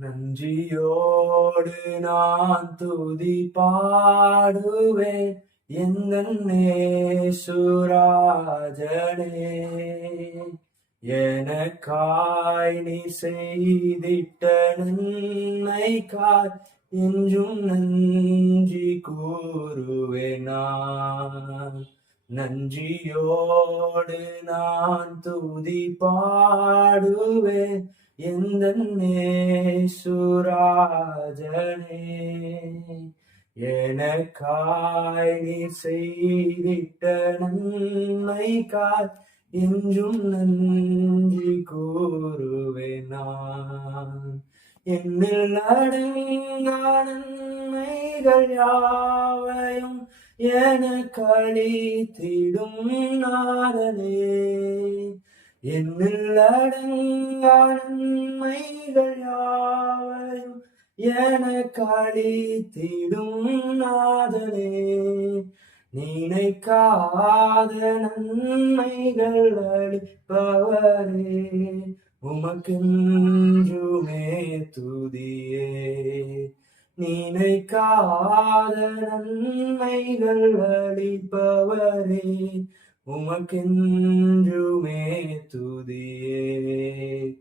நன்றியோடு நான் துதி பாடுவேன் எந்தன் நேசுராஜனே. எனக்காய் நீ செய்திட்ட நன்மைக்காய் என்றும் நன்றி கூறுவேன் நான். நன்றியோடு நான் துதி பாடுவேன் எந்தன் நேசுராஜனே. எனக்காய் நீ செய்திட்ட நன்மைக்காய் என்றும் நன்றி கூறுவேன் நான். என்னில் அடங்கா நன்மைகள் யாவையும் எனக்கு அளித்திடும் நாதனே. என்னில் அடங்கா நன்மைகள் யாவையும் எனக்கு அளித்திடும் நாதனே. நினைக்காத நன்மைகள் அளிப்பவரே, உமக்கென்றுமே துதியே. நினைக்காத நன்மைகள் அளிப்பவரே, உமக்கென்றுமே துதியே.